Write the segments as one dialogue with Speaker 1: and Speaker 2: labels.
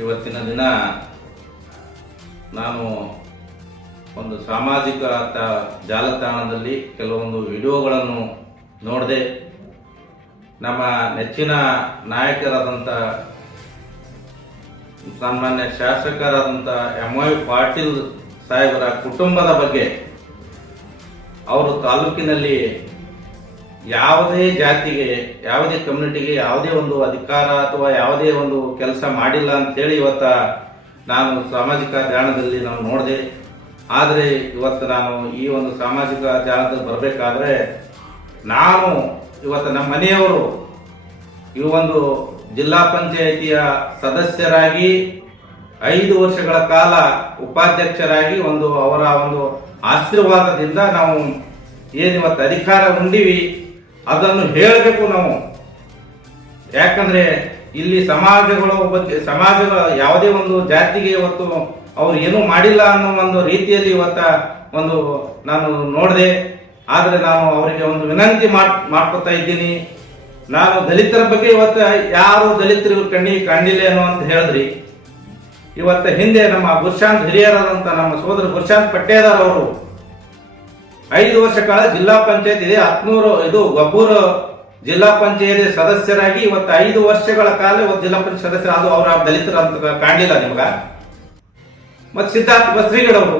Speaker 1: ಇವತ್ತಿನ ದಿನ ನಾನು ಒಂದು ಸಾಮಾಜಿಕ ಜಾಲತಾಣದಲ್ಲಿ ಕೆಲವೊಂದು ವಿಡಿಯೋಗಳನ್ನು ನೋಡಿದೆ ನಮ್ಮ ನೆಚ್ಚಿನ ನಾಯಕರಾದಂಥ ಸನ್ಮಾನ್ಯ ಶಾಸಕರಾದಂಥ ಎಂ ವೈ ಪಾಟೀಲ್ ಸಾಹೇಬರ ಕುಟುಂಬದ ಬಗ್ಗೆ ಅವರು ತಾಲೂಕಿನಲ್ಲಿ ಯಾವುದೇ ಜಾತಿಗೆ, ಯಾವುದೇ ಕಮ್ಯುನಿಟಿಗೆ ಯಾವುದೇ ಒಂದು ಅಧಿಕಾರ ಅಥವಾ ಯಾವುದೇ ಒಂದು ಕೆಲಸ ಮಾಡಿಲ್ಲ ಅಂತೇಳಿ ಇವತ್ತ ನಾನು ಸಾಮಾಜಿಕ ಜಾಣದಲ್ಲಿ ನಾನು ನೋಡಿದೆ. ಆದರೆ ಇವತ್ತು ನಾನು ಈ ಒಂದು ಸಾಮಾಜಿಕ ಜಾಲದಲ್ಲಿ ಬರಬೇಕಾದ್ರೆ ನಾನು ಇವತ್ತು ನಮ್ಮ ಮನೆಯವರು ಈ ಒಂದು ಜಿಲ್ಲಾ ಪಂಚಾಯಿತಿಯ ಸದಸ್ಯರಾಗಿ ಐದು ವರ್ಷಗಳ ಕಾಲ ಉಪಾಧ್ಯಕ್ಷರಾಗಿ ಒಂದು ಅವರ ಒಂದು ಆಶೀರ್ವಾದದಿಂದ ನಾವು ಏನಿವತ್ತು ಅಧಿಕಾರ ಹೊಂದಿವಿ. ಅದನ್ನು ಹೇಳಬೇಕು ನಾವು. ಯಾಕಂದ್ರೆ ಇಲ್ಲಿ ಸಮಾಜಗಳು ಬಗ್ಗೆ ಸಮಾಜಗಳ ಯಾವುದೇ ಒಂದು ಜಾತಿಗೆ ಇವತ್ತು ಅವ್ರು ಏನೂ ಮಾಡಿಲ್ಲ ಅನ್ನೋ ಒಂದು ರೀತಿಯಲ್ಲಿ ಇವತ್ತ ಒಂದು ನಾನು ನೋಡಿದೆ. ಆದರೆ ನಾನು ಅವರಿಗೆ ಒಂದು ವಿನಂತಿ ಮಾಡ್ ಮಾಡ್ಕೊತಾ ಇದ್ದೀನಿ. ನಾನು ದಲಿತರ ಬಗ್ಗೆ ಇವತ್ತು ಯಾರು ದಲಿತರು ಕಣ್ಣಿ ಕಂಡಿಲ್ಲ ಏನೋ ಅಂತ ಹೇಳಿದ್ರಿ. ಇವತ್ತ ಹಿಂದೆ ನಮ್ಮ ಗುರುಶಾಂತ್ ಹಿರಿಯರಾದಂತ ನಮ್ಮ ಸೋದರ ಗುರುಶಾಂತ್ ಪಟ್ಟೇದಾರ್ ಅವರು ಐದು ವರ್ಷ ಕಾಲ ಜಿಲ್ಲಾ ಪಂಚಾಯತ್ ಇದೆ. ಹತ್ನೂರು ಇದು ಗಬ್ಬೂರು ಜಿಲ್ಲಾ ಪಂಚಾಯತ್ ಸದಸ್ಯರಾಗಿ ಇವತ್ತು ಐದು ವರ್ಷಗಳ ಕಾಲ ಜಿಲ್ಲಾ ಪಂಚಾಯತ್ ಸದಸ್ಯರ ಅದು ಅವರ ದಲಿತರ ಅಂತ ಕಾಣಲಿಲ್ಲ ನಿಮಗ. ಮತ್ತೆ ಸಿದ್ಧಾರ್ಥ ಬಸ್ರಿಗಡವರು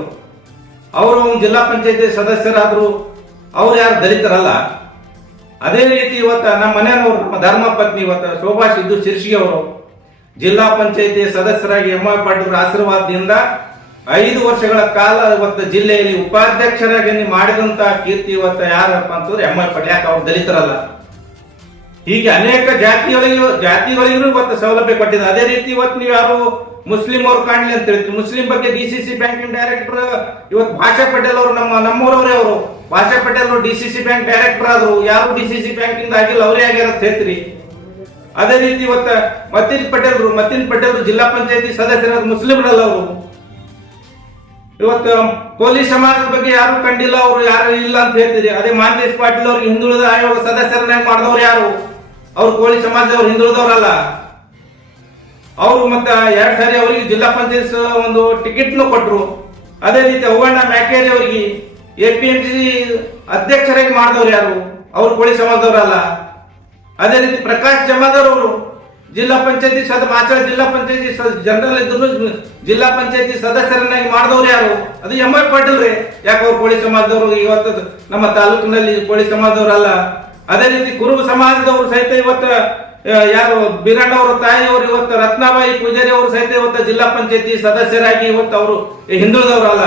Speaker 1: ಅವರು. ಜಿಲ್ಲಾ ಪಂಚಾಯತಿ ಸದಸ್ಯರಾದ್ರು. ಅವ್ರು ಯಾರು ದಲಿತರಲ್ಲ. ಅದೇ ರೀತಿ ಇವತ್ತು ನಮ್ಮ ಮನೆಯವರು, ನಮ್ಮ ಧರ್ಮ ಪತ್ನಿ ಇವತ್ತ ಶೋಭಾ ಸಿದ್ದು ಶಿರ್ಷಿಗೆ ಅವರು ಜಿಲ್ಲಾ ಪಂಚಾಯತಿ ಸದಸ್ಯರಾಗಿ ಎಂ ಆರ್ ಆಶೀರ್ವಾದದಿಂದ ಐದು ವರ್ಷಗಳ ಕಾಲ ಇವತ್ತು ಜಿಲ್ಲೆಯಲ್ಲಿ ಉಪಾಧ್ಯಕ್ಷರಾಗಿ ಮಾಡಿದಂತ ಕೀರ್ತಿ ಇವತ್ತು ಯಾರಪ್ಪ ಅಂತಂದ್ರೆ ಎಂ ಪಾಟೀಲ್ ಯಾಕೆ ಅವ್ರು ದಲಿತರಲ್ಲ. ಹೀಗೆ ಅನೇಕ ಜಾತಿಗಳಿಗೂ ಜಾತಿಗಳಿಗೂ ಇವತ್ತು ಸೌಲಭ್ಯ ಕೊಟ್ಟಿದ್ದಾರೆ. ಅದೇ ರೀತಿ ಇವತ್ತು ನೀವು ಯಾರು ಮುಸ್ಲಿಂ ಅವ್ರು ಕಾಣಲಿ ಅಂತ ಹೇಳ್ತೀವಿ ಮುಸ್ಲಿಂ ಬಗ್ಗೆ ಡಿ ಸಿ ಸಿ ಬ್ಯಾಂಕಿನ ಡೈರೆಕ್ಟರ್ ಇವತ್ತು ಭಾಷಾ ಪಟೇಲ್ ಅವರು ನಮ್ಮ ನಮ್ಮೂರವರೇ ಅವರು. ಭಾಷಾ ಪಟೇಲ್ ಅವರು D C C bank director ಆದ್ರು. ಯಾರು ಡಿ ಸಿ ಸಿ ಬ್ಯಾಂಕಿಂದ ಆಗಿಲ್ಲ, ಅವರೇ ಆಗ್ಯಾರ ಅಂತ ಹೇಳ್ತೀರಿ. ಅದೇ ರೀತಿ ಇವತ್ತು ಮತೀನ್ ಪಟೇಲ್ರು ಮತೀನ್ ಪಟೇಲ್ರು ಜಿಲ್ಲಾ ಪಂಚಾಯತಿ ಸದಸ್ಯರಾದ ಮುಸ್ಲಿಂರಲ್ಲ ಅವರು. ಇವತ್ತು ಪೊಲೀಸ್ ಸಮಾಜದ ಬಗ್ಗೆ ಯಾರು ಕಂಡಿಲ್ಲ, ಅವರು ಯಾರು ಇಲ್ಲ ಅಂತ ಹೇಳ್ತೀರಿ ಅದೇ ಮಾಂತೇಶ್ ಪಾಟೀಲ್ ಹಿಂದುಳಿದ ಆಯೋಗ ಸದಸ್ಯರನ್ನ ಮಾಡಿದವ್ರು ಯಾರು? ಅವ್ರು ಕೋಳಿ ಸಮಾಜದವ್ರು, ಹಿಂದುಳಿದವ್ರಲ್ಲ. ಅವರು ಮತ್ತ ಎರಡ್ ಸಾರಿ ಅವರಿಗೆ ಜಿಲ್ಲಾ ಪಂಚಾಯತ್ ಒಂದು ಟಿಕೆಟ್ನು ಕೊಟ್ರು. ಅದೇ ರೀತಿ ಅವ್ವಣ್ಣ ಮ್ಯಾಕೇರಿ ಅವರಿಗೆ ಎ ಪಿ ಎಂ ಸಿ ಅಧ್ಯಕ್ಷರಾಗಿ ಮಾಡಿದವ್ರು ಯಾರು? ಅವ್ರು ಕೋಳಿ ಸಮಾಜದವರಲ್ಲ. ಅದೇ ರೀತಿ ಪ್ರಕಾಶ್ ಜಮಾದವ್ರು ಅವರು ಜಿಲ್ಲಾ ಪಂಚಾಯತಿ ಸದ ಮಾಚಾಳ ಜಿಲ್ಲಾ ಪಂಚಾಯತಿ ಜನರಲ್ ಇದ್ರು ಜಿಲ್ಲಾ ಪಂಚಾಯತಿ ಸದಸ್ಯರನ್ನಾಗಿ ಮಾಡಿದವ್ರು ಯಾರು? ಅದು ಎಂ ಪಟ್ಟಿಲ್ರಿ ಪಾಟೀಲ್ ರೀ. ಕೋಳಿ ಸಮಾಜದವರು? ಇವತ್ತು ನಮ್ಮ ತಾಲೂಕಿನಲ್ಲಿ ಕೋಳಿ ಸಮಾಜದವರಲ್ಲ. ಅದೇ ರೀತಿ ಕುರುಬ ಸಮಾಜದವರು ಸಹಿತ ಇವತ್ತು ಯಾರು ತಾಯಿ ತಾಯಿಯವರು ಇವತ್ತು, ರತ್ನಾಬಾಯಿ ಪೂಜಾರಿ ಅವರು ಸಹಿತ ಇವತ್ತು ಜಿಲ್ಲಾ ಪಂಚಾಯತಿ ಸದಸ್ಯರಾಗಿ ಇವತ್ತು ಅವರು ಹಿಂದುಳಿದವರಲ್ಲ.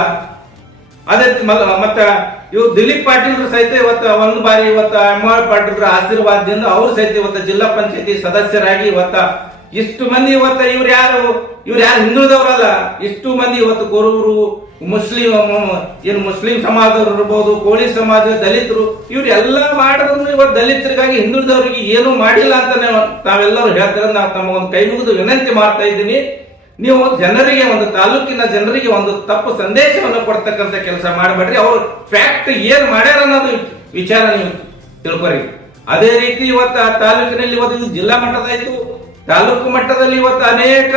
Speaker 1: ಅದೇ ಮತ್ತೆ ಇವ್ರು ದಿಲೀಪ್ ಪಾಟೀಲ್ ಸಹಿತ ಇವತ್ತು ಒಂದು ಬಾರಿ ಇವತ್ತು ಎಂ ಆರ್ ಪಾಟೀಲ್ರ ಆಶೀರ್ವಾದದಿಂದ ಅವ್ರು ಸಹಿತ ಇವತ್ತು ಜಿಲ್ಲಾ ಪಂಚಾಯತಿ ಸದಸ್ಯರಾಗಿ ಇವತ್ತ ಇಷ್ಟು ಮಂದಿ ಇವತ್ತ ಇವ್ರು ಯಾರು? ಇವ್ರು ಯಾರು ಹಿಂದುಳಿದವರಲ್ಲ? ಇಷ್ಟು ಮಂದಿ ಇವತ್ತು ಕುರುಬರು, ಮುಸ್ಲಿಂ, ಏನು ಮುಸ್ಲಿಂ ಸಮಾಜದವ್ರು ಇರ್ಬೋದು, ಕೋಳಿ ಸಮಾಜ ದಲಿತರು, ಇವ್ರು ಎಲ್ಲ ಮಾಡಿದ್ರು ಇವತ್ತು ದಲಿತರಿಗಾಗಿ ಹಿಂದುಳಿದವರಿಗೆ ಏನು ಮಾಡಿಲ್ಲ ಅಂತ ನಾವು- ತಾವೆಲ್ಲರೂ ಹೇಳ್ತಾರೆ ನಾವು ತಮ್ಮ ಒಂದು ಕೈ ಮುಗಿದು ವಿನಂತಿ ಮಾಡ್ತಾ ಇದ್ದೀನಿ. ನೀವು ಜನರಿಗೆ ಒಂದು ತಾಲೂಕಿನ ಜನರಿಗೆ ಒಂದು ತಪ್ಪು ಸಂದೇಶವನ್ನು ಕೊಡ್ತಕ್ಕಂತ ಕೆಲಸ ಮಾಡಬೇಡ್ರಿ. ಅವರು ಫ್ಯಾಕ್ಟ್ ಏನ್ ಮಾಡ್ಯಾರ ಅನ್ನೋದು ವಿಚಾರ ನೀವು ತಿಳ್ಕೊರಿ. ಅದೇ ರೀತಿ ಇವತ್ತು ಆ ತಾಲೂಕಿನಲ್ಲಿ ಇವತ್ತು ಇದು ಜಿಲ್ಲಾ ಮಟ್ಟದಾಯ್ತು ತಾಲೂಕು ಮಟ್ಟದಲ್ಲಿ ಇವತ್ತು ಅನೇಕ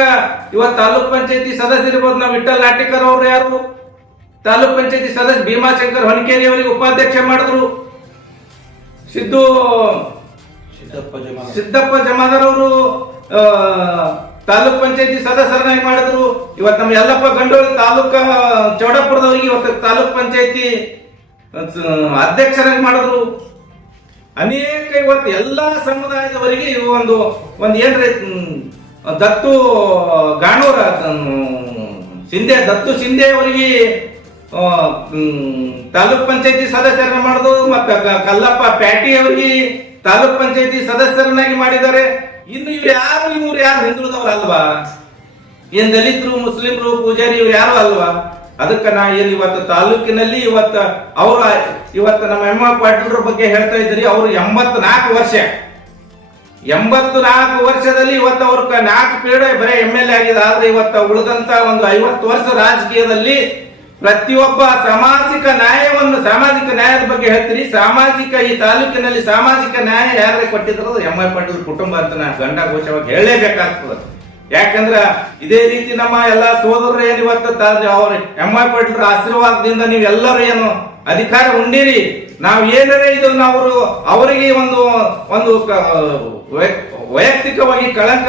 Speaker 1: ಇವತ್ತು ತಾಲೂಕ್ ಪಂಚಾಯತಿ ಸದಸ್ಯರಿರ್ಬೋದು ನಾವು ವಿಠಲ್ ನಾಟಿಕರ್ ಅವರು ಯಾರು? ತಾಲೂಕ್ ಪಂಚಾಯತಿ ಸದಸ್ಯ ಭೀಮಾಶಂಕರ್ ಹೊನಕೇರಿ ಅವರಿಗೆ ಉಪಾಧ್ಯಕ್ಷ ಮಾಡಿದ್ರು. ಸಿದ್ದು
Speaker 2: ಸಿದ್ದಪ್ಪ ಜಮಾ
Speaker 1: ಸಿದ್ದಪ್ಪ ಜಮಾದಾರ್ ಅವರು ತಾಲೂಕ್ ಪಂಚಾಯತಿ ಸದಸ್ಯರನ್ನಾಗಿ ಮಾಡಿದ್ರು? ಇವತ್ತು ನಮ್ಮ ಯಲ್ಲಪ್ಪ ಗಂಡೋಳಿ ತಾಲೂಕ ಚೌಡಪುರದವ್ರಿಗೆ ಇವತ್ತು ತಾಲೂಕ್ ಪಂಚಾಯತಿ ಅಧ್ಯಕ್ಷರಾಗಿ ಮಾಡಿದ್ರು. ಅನೇಕ ಇವತ್ತು ಎಲ್ಲಾ ಸಮುದಾಯದವರಿಗೆ ಇವು ಒಂದು ಒಂದು ಏನ್ರಿ ದತ್ತು, ಗಾಣೂರ ಸಿಂಧೆ ದತ್ತು ಸಿಂಧೆ ಅವರಿಗೆ ತಾಲೂಕ್ ಪಂಚಾಯತಿ ಸದಸ್ಯರನ್ನ ಮಾಡಿದ್ರು, ಮತ್ತೆ ಕಲ್ಲಪ್ಪ ಪ್ಯಾಟಿ ಅವರಿಗೆ ತಾಲೂಕ್ ಪಂಚಾಯತಿ ಸದಸ್ಯರನ್ನಾಗಿ ಮಾಡಿದ್ದಾರೆ. ಇನ್ನು ಇವ್ರು ಯಾರು ಇವ್ರು ಯಾರು ಹಿಂದುಳಿದವ್ರು ಅಲ್ವಾ? ಏನ್ ದಲಿತರು, ಮುಸ್ಲಿಮರು ಪೂಜಾರಿ ಇವ್ರು ಯಾರು ಅಲ್ವಾ? ಅದಕ್ಕ ನಾ ಏನು ಇವತ್ತು ತಾಲೂಕಿನಲ್ಲಿ ಇವತ್ತ ಅವ್ರ ಇವತ್ತು ನಮ್ಮ ಎಮ್ಮ ಪಾಟೀಲ್ರ ಬಗ್ಗೆ ಹೇಳ್ತಾ ಇದ್ರಿ ಅವರು ಎಂಬತ್ನಾಲ್ಕು ವರ್ಷ. ಎಂಬತ್ತು ನಾಲ್ಕು ವರ್ಷದಲ್ಲಿ ಇವತ್ತು ಅವ್ರ ನಾಲ್ಕು ಪೀಡೆ ಬರೀ ಎಂ ಎಲ್ ಎ ಆಗಿದೆ ಆದ್ರೆ ಇವತ್ತು ಉಳಿದಂತ ಒಂದು ಐವತ್ತು ವರ್ಷ ರಾಜಕೀಯದಲ್ಲಿ ಪ್ರತಿಯೊಬ್ಬ ಸಾಮಾಜಿಕ ನ್ಯಾಯವನ್ನು ಸಾಮಾಜಿಕ ನ್ಯಾಯದ ಬಗ್ಗೆ ಹೇಳ್ತೀರಿ. ಸಾಮಾಜಿಕ ಈ ತಾಲೂಕಿನಲ್ಲಿ ಸಾಮಾಜಿಕ ನ್ಯಾಯ ಯಾರೇ ಕೊಟ್ಟಿದ್ರು ಎಂ ಐ ಪಾಟೀಲ್ ಕುಟುಂಬ ಅಂತ ನಾ ಗಂಡ ಘೋಷವಾಗಿ ಹೇಳಲೇಬೇಕಾಗ್ತದೆ. ಯಾಕಂದ್ರ ಇದೇ ರೀತಿ ನಮ್ಮ ಎಲ್ಲ ಸೋದರರು ಏನು ಇವತ್ತು ಅವ್ರ ಎಂ ಐ ಪಾಟೀಲ್ರ ಆಶೀರ್ವಾದದಿಂದ ನೀವು ಎಲ್ಲರೂ ಏನು ಅಧಿಕಾರ ಉಂಡಿರಿ ನಾವು ಏನಾರೇ ಇದು ನಾವು ಅವರಿಗೆ ಒಂದು ಒಂದು ವೈಯಕ್ತಿಕವಾಗಿ ಕಳಂಕ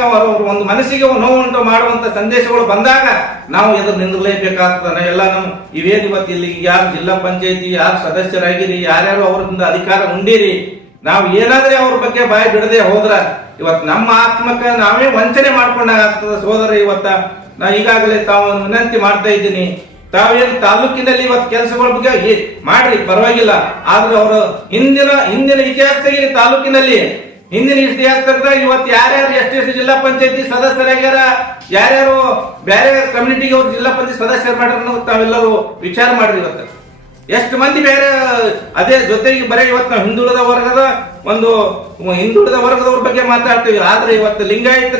Speaker 1: ಒಂದು ಮನಸ್ಸಿಗೆ ನೋವುಂಟು ಮಾಡುವಂತ ಸಂದೇಶಗಳು ಬಂದಾಗ ನಾವು ಎದುರು ನಿಂದಲೇಬೇಕಾಗ್ತದೆ ಎಲ್ಲ ನಮ್ಮ ಇವೇನು ಇವತ್ತು ಇಲ್ಲಿ ಯಾರು ಜಿಲ್ಲಾ ಪಂಚಾಯತಿ, ಯಾರು ಸದಸ್ಯರಾಗಿರಿ, ಯಾರ್ಯಾರು ಅವರಿಂದ ಅಧಿಕಾರ ಉಂಡಿರಿ ನಾವು ಏನಾದ್ರೆ ಅವ್ರ ಬಗ್ಗೆ ಬಾಯಿ ಬಿಡದೆ ಹೋದ್ರ ಇವತ್ತು ನಮ್ಮ ಆತ್ಮಕ್ಕೆ ನಾವೇ ವಂಚನೆ ಮಾಡ್ಕೊಂಡಾಗ ಆಗ್ತದೆ ಸೋದರ ಇವತ್ತ. ನಾ ಈಗಾಗಲೇ ತಾವು ವಿನಂತಿ ಮಾಡ್ತಾ ಇದ್ದೀನಿ. ತಾವೇನು ತಾಲೂಕಿನಲ್ಲಿ ಇವತ್ತು ಕೆಲಸಗಳ ಬಗ್ಗೆ ಮಾಡ್ರಿ, ಪರವಾಗಿಲ್ಲ. ಆದ್ರೆ ಅವರು ಹಿಂದಿನ ಹಿಂದಿನ ಇತಿಹಾಸ ತೆಗೀರಿ ತಾಲೂಕಿನಲ್ಲಿ, ಹಿಂದಿನ ಇತಿಹಾಸದಾಗ ಇವತ್ತು ಯಾರ್ಯಾರು ಎಷ್ಟೆಷ್ಟು ಜಿಲ್ಲಾ ಪಂಚಾಯತಿ ಸದಸ್ಯರಾಗ್ಯಾರ, ಯಾರ್ಯಾರು ಬೇರೆ ಕಮ್ಯುನಿಟಿಗೆ ಅವ್ರು ಜಿಲ್ಲಾ ಪಂಚಾಯತ್ ಸದಸ್ಯರು ಅನ್ನೋದು ತಾವೆಲ್ಲರೂ ವಿಚಾರ ಮಾಡ್ರಿ ಇವತ್ತು. ಎಷ್ಟು ಮಂದಿ ಬೇರೆ, ಅದೇ ಜೊತೆಗೆ ಬರೀ ಇವತ್ತು ನಾವು ಹಿಂದುಳಿದ ವರ್ಗದ ಒಂದು ಹಿಂದುಳಿದ ವರ್ಗದವ್ರ ಬಗ್ಗೆ ಮಾತಾಡ್ತೀವಿ. ಆದ್ರೆ ಇವತ್ತು ಲಿಂಗಾಯತ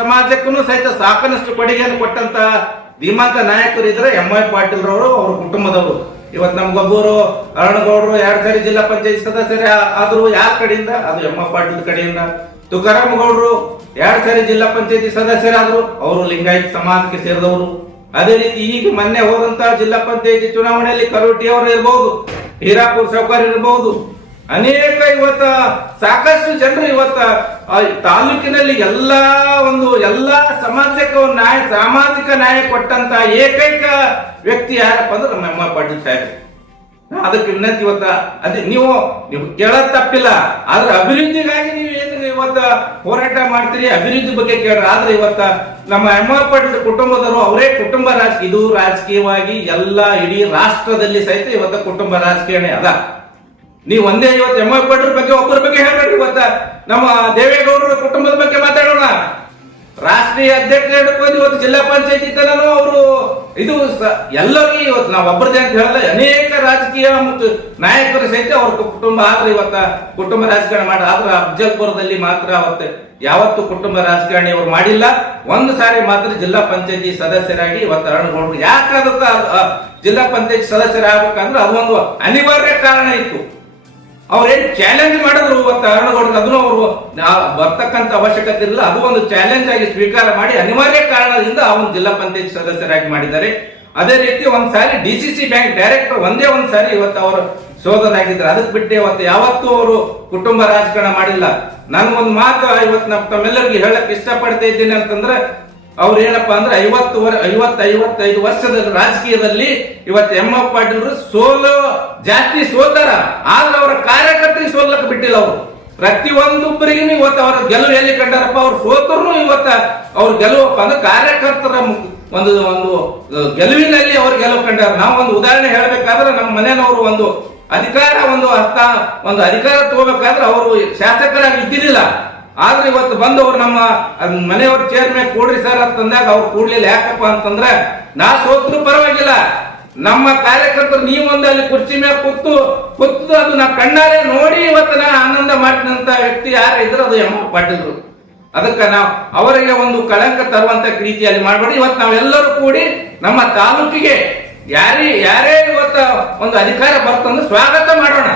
Speaker 1: ಸಮಾಜಕ್ಕೂ ಸಹಿತ ಸಾಕಷ್ಟು ಕೊಡುಗೆಯನ್ನು ಕೊಟ್ಟಂತ ಧೀಮಂತ ನಾಯಕರು ಇದ್ರೆ ಎಂ ಐ ಪಾಟೀಲ್ ರವರು, ಅವ್ರ ಕುಟುಂಬದವರು. ಇವತ್ತು ನಮ್ಗೊಬ್ಬರು ಅರುಣಗೌಡರು ಎರಡು ಸಾರಿ ಜಿಲ್ಲಾ ಪಂಚಾಯತ್ ಸದಸ್ಯರೇ ಆದ್ರು ಯಾರ ಕಡೆಯಿಂದ? ಅದು ಎಂ ಐ ಪಾಟೀಲ್ ಕಡೆಯಿಂದ. ತುಕಾರಾಮ್ ಗೌಡರು ಎರಡು ಸಾರಿ ಜಿಲ್ಲಾ ಪಂಚಾಯತಿ ಸದಸ್ಯರಾದ್ರು, ಅವರು ಲಿಂಗಾಯತ ಸಮಾಜಕ್ಕೆ ಸೇರಿದವರು. ಅದೇ ರೀತಿ ಈಗ ಮೊನ್ನೆ ಹೋದಂತಹ ಜಿಲ್ಲಾ ಪಂಚಾಯತಿ ಚುನಾವಣೆಯಲ್ಲಿ ಕರೋಟಿ ಅವರು ಇರಬಹುದು ಹೀರಾಪುರ್ ಸೌಕರ್ ಇರಬಹುದು ಅನೇಕ ಇವತ್ತ ಸಾಕಷ್ಟು ಜನರು ಇವತ್ತ ತಾಲೂಕಿನಲ್ಲಿ ಎಲ್ಲಾ ಒಂದು ಎಲ್ಲಾ ಸಮಾಜಕ್ಕೆ ನ್ಯಾಯ, ಸಾಮಾಜಿಕ ನ್ಯಾಯ ಕೊಟ್ಟಂತ ಏಕೈಕ ವ್ಯಕ್ತಿ ಯಾರಪ್ಪ ಅಂದ್ರೆ ನಮ್ಮ ಪಾಟೀಲ್ ಸಾಹೇಬ್. ಅದಕ್ಕೆ ವಿನಂತಿ ಇವತ್ತ, ಅದೇ ನೀವು ನೀವು ಕೇಳೋದ್ ತಪ್ಪಿಲ್ಲ, ಆದ್ರೆ ಅಭಿವೃದ್ಧಿಗಾಗಿ ನೀವು ಏನು ಇವತ್ತ ಹೋರಾಟ ಮಾಡ್ತೀರಿ? ಅಭಿವೃದ್ಧಿ ಬಗ್ಗೆ ಕೇಳ್ರಿ. ಆದ್ರೆ ಇವತ್ತ ನಮ್ಮ ಎಂ ಕುಟುಂಬದವರು ಅವರೇ ಕುಟುಂಬ ರಾಜಕೀಯ ಇದು ರಾಜಕೀಯವಾಗಿ ಎಲ್ಲ ಇಡೀ ರಾಷ್ಟ್ರದಲ್ಲಿ ಸಹಿತ ಇವತ್ತ ಕುಟುಂಬ ರಾಜಕೀಯನೇ ಅದ. ನೀವು ಒಂದೇ ಇವತ್ತು ಎಂ ಆರ್ ಬಗ್ಗೆ, ಒಬ್ಬರ ಬಗ್ಗೆ ಹೇಳ್ಬೇಡಿ ಇವತ್ತ. ನಮ್ಮ ದೇವೇಗೌಡರ ಕುಟುಂಬದ ಬಗ್ಗೆ ಮಾತಾಡೋಣ. ರಾಷ್ಟ್ರೀಯ ಅಧ್ಯಕ್ಷ ಹಿಡ್ಕೊಂಡು ಇವತ್ತು ಜಿಲ್ಲಾ ಪಂಚಾಯತಿ ತನೂ ಅವರು. ಇದು ಎಲ್ಲರಿಗೂ ಇವತ್ತು ನಾವು ಒಬ್ಬರದೇ ಅಂತ ಹೇಳಲ್ಲ, ಅನೇಕ ರಾಜಕೀಯ ಮತ್ತು ನಾಯಕರು ಸಹಿತ ಅವ್ರ ಕುಟುಂಬ ಆದ್ರೆ ಇವತ್ತ ಕುಟುಂಬ ರಾಜಕಾರಣ ಮಾಡಿ, ಆದ್ರೆ ಅಬ್ಜಲ್ಪುರದಲ್ಲಿ ಮಾತ್ರ ಅವತ್ತು, ಯಾವತ್ತು ಕುಟುಂಬ ರಾಜಕಾರಣಿ ಅವರು ಮಾಡಿಲ್ಲ. ಒಂದು ಸಾರಿ ಮಾತ್ರ ಜಿಲ್ಲಾ ಪಂಚಾಯತಿ ಸದಸ್ಯರಾಗಿ ಇವತ್ತು ಅರಣ್ಯಗೊಂಡ್ರು ಯಾಕಾದ ಜಿಲ್ಲಾ ಪಂಚಾಯತಿ ಸದಸ್ಯರಾಗಬೇಕಂದ್ರೆ ಅದೊಂದು ಅನಿವಾರ್ಯ ಕಾರಣ ಇತ್ತು. ಅವ್ರೇನ್ ಚಾಲೆಂಜ್ ಮಾಡಿದ್ರು ಇವತ್ತು ಅರುಣಗೌಡ ಅದನ್ನು ಅವರು ಬರ್ತಕ್ಕಂತ ಅವಶ್ಯಕತೆ ಇಲ್ಲ. ಅದು ಒಂದು ಚಾಲೆಂಜ್ ಆಗಿ ಸ್ವೀಕಾರ ಮಾಡಿ ಅನಿವಾರ್ಯ ಕಾರಣದಿಂದ ಅವನು ಜಿಲ್ಲಾ ಪಂಚಾಯತ್ ಸದಸ್ಯರಾಗಿ ಮಾಡಿದ್ದಾರೆ. ಅದೇ ರೀತಿ ಒಂದ್ಸಾರಿ D C C bank director ಒಂದೇ ಒಂದ್ ಸಾರಿ ಇವತ್ತು ಅವರು ಸೋದನಾಗಿದ್ದಾರೆ ಅದಕ್ಕೆ ಬಿಟ್ಟು ಇವತ್ತು ಯಾವತ್ತೂ ಅವರು ಕುಟುಂಬ ರಾಜಕಾರಣ ಮಾಡಿಲ್ಲ. ನನ್ಗೊಂದು ಮಾತು ಇವತ್ತು ನಮ್ಮ ತಮ್ಮೆಲ್ಲರಿಗೂ ಹೇಳಕ್ ಇಷ್ಟಪಡ್ತಾ ಇದ್ದೀನಿ ಅಂತಂದ್ರೆ ಅವ್ರು ಏನಪ್ಪಾ ಅಂದ್ರೆ ಐವತ್ತು ಐವತ್ತು ಐವತ್ತೈದು ವರ್ಷದ ರಾಜಕೀಯದಲ್ಲಿ ಇವತ್ತು ಎಂ ಎಫ್ ಪಾಟೀಲ್ರು ಸೋಲು, ಜಾಸ್ತಿ ಸೋತಾರ. ಆದ್ರೆ ಅವರ ಕಾರ್ಯಕರ್ತರಿಗೆ ಸೋಲಕ್ಕೆ ಬಿಟ್ಟಿಲ್ಲ ಅವರು. ಪ್ರತಿಯೊಂದೊಬ್ಬರಿಗೂ ಇವತ್ತು ಅವರ ಗೆಲುವು ಎಲ್ಲಿ ಕಂಡಾರಪ್ಪ? ಅವ್ರು ಸೋತರು ಇವತ್ತ ಅವ್ರ ಗೆಲುವಪ್ಪ ಅಂದ್ರೆ ಕಾರ್ಯಕರ್ತರ ಒಂದು ಒಂದು ಗೆಲುವಿನಲ್ಲಿ ಅವ್ರು ಗೆಲುವು ಕಂಡಾರ. ನಾವು ಒಂದು ಉದಾಹರಣೆ ಹೇಳ್ಬೇಕಾದ್ರೆ ನಮ್ಮ ಮನೆಯವರು ಒಂದು ಅಧಿಕಾರ, ಒಂದು ಹಸ್ತ, ಒಂದು ಅಧಿಕಾರ ತಗೋಬೇಕಾದ್ರೆ ಅವರು ಶಾಸಕರಾಗಿ ಇದ್ದಿರಲಿಲ್ಲ ಆದ್ರೆ ಇವತ್ತು ಬಂದವರು ನಮ್ಮ ಮನೆಯವ್ರ ಚೇರ್ ಮೇಲೆ ಕೂಡ್ರಿ ಸರ್ ಅಂತಂದಾಗ ಅವ್ರು ಕೂಡ್ಲಿಲ್ಲ. ಯಾಕಪ್ಪ ಅಂತಂದ್ರೆ, ನಾ ಸೋತ್ರು ಪರವಾಗಿಲ್ಲ. ನಮ್ಮ ಕಾರ್ಯಕರ್ತರು ನೀವೊಂದು ಅಲ್ಲಿ ಕುರ್ಚಿ ಮೇಲೆ ಕೂತು ಕೂತು ಅದು ನಾ ಕಣ್ಣಾರೆ ನೋಡಿ ಇವತ್ತು ನಾ ಆನಂದ ಮಾಡಿದಂತ ವ್ಯಕ್ತಿ ಯಾರು ಇದ್ರು ಅದು ಎಂ ಪಟ್ಟಿದ್ರು ಅದಕ್ಕೆ ನಾವು ಅವರಿಗೆ ಒಂದು ಕಳಂಕ ತರುವಂತ ರೀತಿಯಲ್ಲಿ ಮಾಡಬೇಡಿ ಇವತ್ತು ನಾವೆಲ್ಲರೂ ಕೂಡಿ ನಮ್ಮ ತಾಲೂಕಿಗೆ ಯಾರೇ ಯಾರೇ ಇವತ್ತು ಒಂದು ಅಧಿಕಾರ ಬರ್ತಂದ್ರೆ ಸ್ವಾಗತ ಮಾಡೋಣ.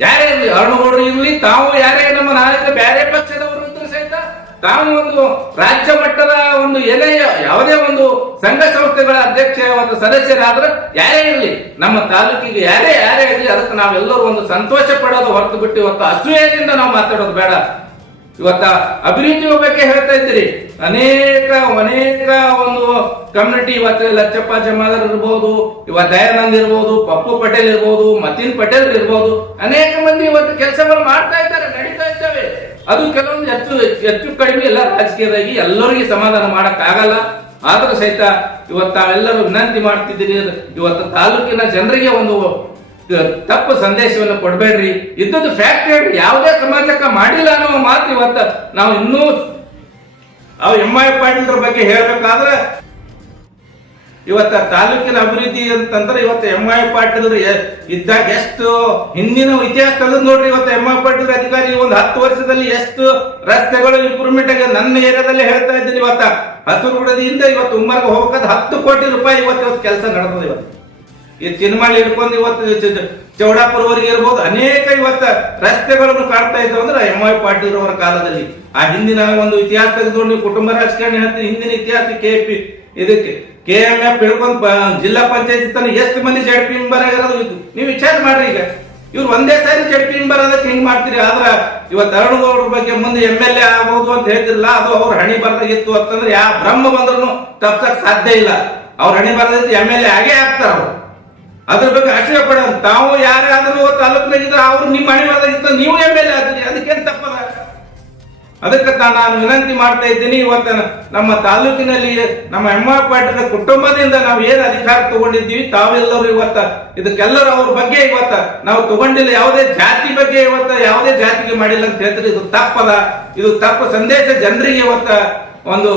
Speaker 1: ಯಾರೇ ಇರಲಿ, ಅರುಣಗೌಡರು ಇರಲಿ, ತಾವು ಯಾರೇ, ನಮ್ಮ ನಾಯಕ ಬೇರೆ ಪಕ್ಷದವರು ಇದ್ರು ಸಹಿತ ತಾವು ಒಂದು ರಾಜ್ಯ ಮಟ್ಟದ ಒಂದು ಎಲೆಯ, ಯಾವುದೇ ಒಂದು ಸಂಘ ಸಂಸ್ಥೆಗಳ ಅಧ್ಯಕ್ಷ, ಒಂದು ಸದಸ್ಯರಾದ್ರೆ ಯಾರೇ ಇರಲಿ, ನಮ್ಮ ತಾಲೂಕಿಗೆ ಯಾರೇ ಯಾರೇ ಇರಲಿ, ಅದಕ್ಕೆ ನಾವೆಲ್ಲರೂ ಒಂದು ಸಂತೋಷ ಪಡೋದು ಹೊರತು ಬಿಟ್ಟು ಇವತ್ತು ಅಸೂಯೆಯಿಂದ ನಾವು ಮಾತಾಡೋದು ಬೇಡ. ಇವತ್ತ ಅಭಿವೃದ್ಧಿ ಬಗ್ಗೆ ಹೇಳ್ತಾ ಇದ್ದೀರಿ. ಅನೇಕ ಅನೇಕ ಒಂದು ಕಮ್ಯುನಿಟಿ ಇವತ್ತು ಲಚ್ಚಪ್ಪ ಜಮಾದಾರ್ ಇರ್ಬೋದು ಇವತ್ತು ದಯಾನಂದ್ ಇರ್ಬೋದು, ಪಪ್ಪು ಪಟೇಲ್ ಇರ್ಬೋದು, ಮತೀನ್ ಪಟೇಲ್ ಇರ್ಬೋದು, ಅನೇಕ ಮಂದಿ ಇವತ್ತು ಕೆಲಸಗಳು ಮಾಡ್ತಾ ಇದ್ದಾರೆ, ನಡೀತಾ ಇದ್ದಾವೆ. ಅದು ಕೆಲವೊಂದು ಹೆಚ್ಚು ಹೆಚ್ಚು ಕಡಿಮೆ ಎಲ್ಲ ರಾಜಕೀಯದಾಗಿ ಎಲ್ಲರಿಗೂ ಸಮಾಧಾನ ಮಾಡಕ್ ಆಗಲ್ಲ ಆದ್ರೂ ಸಹಿತ ಇವತ್ತು ತಾವೆಲ್ಲರೂ ವಿನಂತಿ ಮಾಡ್ತಿದ್ದೀರಿ. ಇವತ್ತು ತಾಲೂಕಿನ ಜನರಿಗೆ ಒಂದು ತಪ್ಪು ಸಂದೇಶವನ್ನು ಕೊಡಬೇಡ್ರಿ. ಇದ್ದದ್ದು ಫ್ಯಾಕ್ಟ್ ಹೇಳ್ರಿ. ಯಾವುದೇ ಸಮಾಜಕ್ಕೆ ಮಾಡಿಲ್ಲ ಅನ್ನೋ ಮಾತು ಇವತ್ತು ನಾವು ಇನ್ನೂ ಎಂ ಐ ಪಾಟೀಲ್ರ ಬಗ್ಗೆ ಹೇಳ್ಬೇಕಾದ್ರೆ ಇವತ್ತ ತಾಲೂಕಿನ ಅಭಿವೃದ್ಧಿ ಅಂತಂದ್ರೆ ಇವತ್ತು ಎಂ ಐ ಪಾಟೀಲ್ ಇದ್ದಾಗ ಎಷ್ಟು ಹಿಂದಿನ ಇತಿಹಾಸ ತೆಗೆದು ನೋಡ್ರಿ. ಇವತ್ತು ಎಂ ಐ ಪಾಟೀಲ್ ಅಧಿಕಾರಿ ಒಂದು ಹತ್ತು ವರ್ಷದಲ್ಲಿ ಎಷ್ಟು ರಸ್ತೆಗಳು ಇಂಪ್ರೂವ್ಮೆಂಟ್ ಆಗಿದೆ ನನ್ನ ಏರಿಯಾದಲ್ಲಿ ಹೇಳ್ತಾ ಇದ್ದೀನಿ. ಇವತ್ತ ಹಸುರುಗುಡದಿಂದ ಇವತ್ತು ಉಮ್ಮರ್ಗೆ ಹೋಗ್ಬೇಕಾದ್ರೆ ಹತ್ತು ಕೋಟಿ ರೂಪಾಯಿ ಇವತ್ತು ಇವತ್ತು ಕೆಲಸ ನಡೆದಿದೆ ಇವತ್ತು. ಈ ಚಿನ್ಮಾಳಿ ಹಿಡ್ಕೊಂಡು ಇವತ್ತು ಚೌಡಾಪುರವರೆಗೆ ಇರ್ಬೋದು. ಅನೇಕ ಇವತ್ತ ರಸ್ತೆಗಳನ್ನು ಕಾಡ್ತಾ ಇದ್ದಾವೆ ಅಂದ್ರೆ ಎಂ ಐ ಪಾಟೀಲ್ ಅವರ ಕಾಲದಲ್ಲಿ. ಆ ಹಿಂದಿನ ಒಂದು ಇತಿಹಾಸ ತೆಗೆದುಕೊಂಡು ನೀವು ಕುಟುಂಬ ರಾಜಕಾರಣಿ ಹೇಳ್ತೀನಿ, ಹಿಂದಿನ ಇತಿಹಾಸ ಕೆ ಪಿ. ಇದಕ್ಕೆ ಕೆ ಎಂ ಎಫ್ ಹಿಡ್ಕೊಂಡು ಜಿಲ್ಲಾ ಪಂಚಾಯತ್ ತನಕ ಎಷ್ಟು ಮಂದಿ ಜಡ್ ಪಿ ಮೆಂಬರ್ ಆಗಿರೋದು ನೀವು ವಿಚಾರ ಮಾಡ್ರಿ ಈಗ. ಇವ್ರು ಒಂದೇ ಸಾರಿ ಜಡ್ ಪಿ ಮೆಂಬರ್ ಅದಕ್ಕೆ ಹಿಂಗ್ ಮಾಡ್ತೀರಿ? ಆದ್ರೆ ಇವತ್ತು ಅರುಣಗೌಡ್ರ ಬಗ್ಗೆ ಮುಂದೆ ಎಂ ಎಲ್ ಎ ಆಗ್ಬೋದು ಅಂತ ಹೇಳ್ತಿರಲ್ಲ, ಅದು ಅವ್ರ ಹಣಿ ಬರ್ದಾಗಿತ್ತು ಅಂತಂದ್ರೆ ಯಾವ ಬ್ರಹ್ಮ ಬಂದ್ರು ತಪ್ಸಕ್ ಸಾಧ್ಯ ಇಲ್ಲ. ಅವ್ರ ಹಣಿ ಬರ್ದಿತ್ತು ಎಂ ಎಲ್ ಎ ಆಗೇ ಆಗ್ತಾರ ಅವ್ರು ಅದ್ರ ಬಗ್ಗೆ ಆಶ್ಚರ್ಯ ಪಡ, ತಾವು ಯಾರಾದ್ರೂ ತಾಲೂಕಿನಾಗಿದ್ರೆ ಅವ್ರು ನಿಮ್ಮ ಹಣಿ ಬರ್ದಾಗಿತ್ತು ನೀವು ಎಂ ಎಲ್ ಆದ್ರಿ ಅದಕ್ಕೇನು ತಪ್ಪದ ಅದಕ್ಕೆ ನಾನು ವಿನಂತಿ ಮಾಡ್ತಾ ಇದ್ದೀನಿ, ಇವತ್ತು ನಮ್ಮ ತಾಲೂಕಿನಲ್ಲಿ ನಮ್ಮ ಎಮ್ಮ ಕುಟುಂಬದಿಂದ ನಾವು ಏನು ಅಧಿಕಾರ ತಗೊಂಡಿದ್ದೀವಿ, ತಾವೆಲ್ಲರೂ ಇವತ್ತ ಇದಕ್ಕೆಲ್ಲರೂ ಅವ್ರ ಬಗ್ಗೆ ಇವತ್ತ ನಾವು ತಗೊಂಡಿಲ್ಲ, ಯಾವುದೇ ಜಾತಿ ಬಗ್ಗೆ ಇವತ್ತ ಯಾವುದೇ ಜಾತಿಗೆ ಮಾಡಿಲ್ಲ ಅಂತ ಹೇಳ್ತಾರೆ. ಇದು ತಪ್ಪದ, ಇದು ತಪ್ಪು ಸಂದೇಶ. ಜನರಿಗೆ ಇವತ್ತ ಒಂದು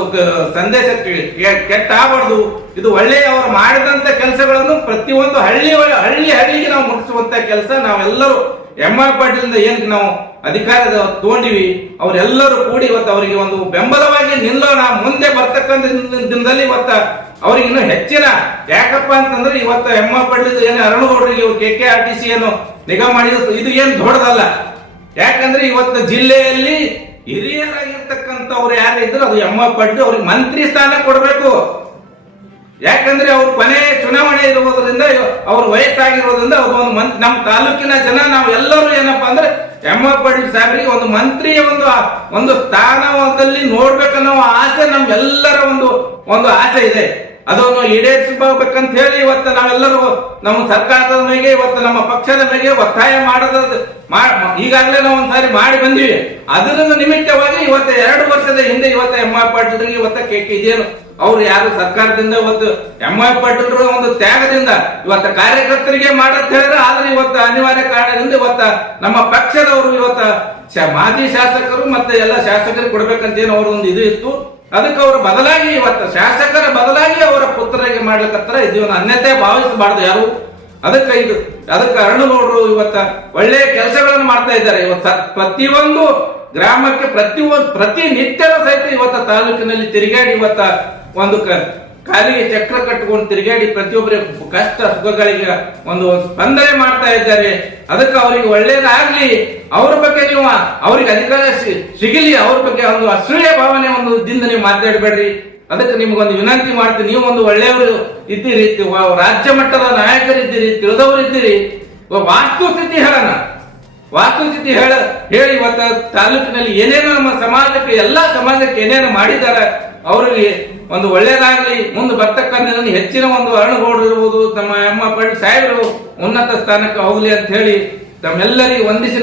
Speaker 1: ಸಂದೇಶ ಕೆ- ಕೆ- ಕೆಟ್ಟ ಆಗಬಾರ್ದು ಇದು ಒಳ್ಳೆಯವರು ಮಾಡಿದಂಥ ಕೆಲಸಗಳನ್ನು ಪ್ರತಿಯೊಂದು ಹಳ್ಳಿ ಹಳ್ಳಿ ಹಳ್ಳಿಗೆ ನಾವು ಮುಟ್ಟಿಸುವಂತ ಕೆಲಸ. ನಾವೆಲ್ಲರೂ ಎಂ ಆರ್ ಪಾಟೀಲ್ ಏನ್ ನಾವು ಅಧಿಕಾರ ತಗೊಂಡಿವಿ, ಅವರೆಲ್ಲರೂ ಕೂಡಿ ಇವತ್ತು ಅವರಿಗೆ ಒಂದು ಬೆಂಬಲವಾಗಿ ನಿಲ್ಲೋಣ ಮುಂದೆ ಬರ್ತಕ್ಕಂಥ ದಿನ- ದಿನದಲ್ಲಿ ಇವತ್ತು ಅವ್ರಿಗೆ ಇನ್ನೂ ಹೆಚ್ಚಿನ ಯಾಕಪ್ಪ ಅಂತಂದ್ರೆ ಇವತ್ತು ಎಂ ಆರ್ ಪಾಟೀಲ್ ಏನು ಅರಳುಗೌಡರಿಗೆ K K R T C ಏನು ನಿಗಮ ಮಾಡಿದ್ರು, ಇದು ಏನು ದೊಡ್ಡದಲ್ಲ. ಯಾಕಂದ್ರೆ ಇವತ್ತು ಜಿಲ್ಲೆಯಲ್ಲಿ ಹಿರಿಯರಾಗಿರ್ತಕ್ಕಂಥವ್ರು ಯಾರು ಇದ್ರು ಅದು ಎಮ್ಮ ಪಡ್ಡು ಅವ್ರಿಗೆ ಮಂತ್ರಿ ಸ್ಥಾನ ಕೊಡಬೇಕು. ಯಾಕಂದ್ರೆ ಅವ್ರ ಕೊನೆ ಚುನಾವಣೆ ಇರುವುದರಿಂದ, ಅವ್ರ ವಯಸ್ಸಾಗಿರೋದ್ರಿಂದ ಅವ್ರು ಒಂದು ಮಂತ್, ನಮ್ಮ ತಾಲೂಕಿನ ಜನ ನಾವು ಎಲ್ಲರೂ ಏನಪ್ಪಾ ಅಂದ್ರೆ ಎಮ್ಮ ಪಡ್ಡಿ ಸಾಹೇಬರಿಗೆ ಒಂದು ಮಂತ್ರಿಯ ಒಂದು ಒಂದು ಸ್ಥಾನದಲ್ಲಿ ನೋಡ್ಬೇಕನ್ನೋ ಆಸೆ ನಮ್ಗೆಲ್ಲರ ಒಂದು ಒಂದು ಆಸೆ ಇದೆ. ಅದನ್ನು ಈಡೇರಿಸಬೇಕಂತ ಹೇಳಿ ಇವತ್ತು ನಾವೆಲ್ಲರೂ ನಮ್ಮ ಸರ್ಕಾರದ ಮೇಲೆ ಇವತ್ತು ನಮ್ಮ ಪಕ್ಷದ ಮೇಲೆ ಒತ್ತಾಯ ಮಾಡದ ಈಗಾಗಲೇ ನಾವು ಒಂದ್ಸಾರಿ ಮಾಡಿ ಬಂದಿವಿ. ಅದನ್ನು ನಿಮಿತ್ತವಾಗಿ ಇವತ್ತು ಎರಡು ವರ್ಷದ ಹಿಂದೆ ಇವತ್ತು ಎಂ ಆರ್ ಪಾಟೀಲ್ ಇವತ್ತು ಕೆ ಕೆ ಜಿ ಅವ್ರು ಯಾರು ಸರ್ಕಾರದಿಂದ ಇವತ್ತು ಎಂ ಆರ್ ಒಂದು ತ್ಯಾಗದಿಂದ ಇವತ್ತು ಕಾರ್ಯಕರ್ತರಿಗೆ ಮಾಡತ್ ಹೇಳಿದ್ರೆ ಆದ್ರೆ ಇವತ್ತು ಅನಿವಾರ್ಯ ಕಾರಣದಿಂದ ಇವತ್ತ ನಮ್ಮ ಪಕ್ಷದವರು ಇವತ್ತ ಮಾಜಿ ಶಾಸಕರು ಮತ್ತೆ ಎಲ್ಲ ಶಾಸಕರಿಗೆ ಕೊಡ್ಬೇಕಂತ ಏನು ಅವ್ರ ಒಂದು ಇದು ಇತ್ತು. ಅದಕ್ಕೆ ಅವರು ಬದಲಾಗಿ ಇವತ್ತು ಶಾಸಕರ ಬದಲಾಗಿ ಅವರ ಪುತ್ರರಿಗೆ ಮಾಡ್ಲಿಕ್ಕತ್ತರ ಜೀವನ ಅನ್ಯತೆ ಭಾವಿಸಬಾರ್ದು ಯಾರು? ಅದಕ್ಕೆ ಇದು, ಅದಕ್ಕೆ ಅರುಣಗೌಡರು ಇವತ್ತ ಒಳ್ಳೆ ಕೆಲಸಗಳನ್ನು ಮಾಡ್ತಾ ಇದ್ದಾರೆ. ಇವತ್ತು ಪ್ರತಿಯೊಂದು ಗ್ರಾಮಕ್ಕೆ ಪ್ರತಿ ಪ್ರತಿ ನಿತ್ಯದ ಸಹಿತ ಇವತ್ತ ತಾಲೂಕಿನಲ್ಲಿ ತಿರುಗಾಡಿ ಇವತ್ತ ಒಂದು ಕಾಲಿಗೆ ಚಕ್ರ ಕಟ್ಟಿಕೊಂಡು ತಿರುಗಾಡಿ ಪ್ರತಿಯೊಬ್ಬರ ಕಷ್ಟ ಸುಖಗಳಿಗೆ ಒಂದು ಸ್ಪಂದನೆ ಮಾಡ್ತಾ ಇದ್ದಾರೆ. ಅದಕ್ಕೆ ಅವರಿಗೆ ಒಳ್ಳೇದಾಗ್ಲಿ. ಅವ್ರ ಬಗ್ಗೆ ನೀವು ಅವ್ರಿಗೆ ಅಧಿಕಾರ ಸಿಗಲಿ. ಅವ್ರ ಬಗ್ಗೆ ಒಂದು ಅಸೂಯ ಭಾವನೆ, ಒಂದು ದಿಂದ ನೀವು ಮಾತಾಡಬೇಡ್ರಿ. ಅದಕ್ಕೆ ನಿಮಗೊಂದು ವಿನಂತಿ ಮಾಡ್ತೀನಿ. ನೀವು ಒಂದು ಒಳ್ಳೆಯವರು ಇದ್ದೀರಿ ರಾಜ್ಯ ಮಟ್ಟದ ನಾಯಕರಿದ್ದೀರಿ ತಿಳಿದವರು ಇದ್ದೀರಿ ವಾಸ್ತುಸ್ಥಿತಿ ಹೇಳೋಣ ವಾಸ್ತುಸ್ಥಿತಿ ಹೇಳ ಹೇಳಿ ಇವತ್ತು ತಾಲೂಕಿನಲ್ಲಿ ಏನೇನು ನಮ್ಮ ಸಮಾಜಕ್ಕೆ, ಎಲ್ಲಾ ಸಮಾಜಕ್ಕೆ ಏನೇನು ಮಾಡಿದ್ದಾರೆ. ಅವರಿಗೆ ಒಂದು ಒಳ್ಳೇದಾಗಲಿ, ಮುಂದೆ ಬರ್ತಕ್ಕಂಥ ಹೆಚ್ಚಿನ ಒಂದು ಅರುಣಗೌಡರು ಇರ್ಬೋದು ತಮ್ಮ ಎಮ್ಮ ಪಳ್ಳಿ ಸಾಹೇಬರು ಉನ್ನತ ಸ್ಥಾನಕ್ಕೆ ಹೋಗ್ಲಿ ಅಂತ ಹೇಳಿ ತಮ್ಮೆಲ್ಲರಿಗೂ ವಂದಿಸಿ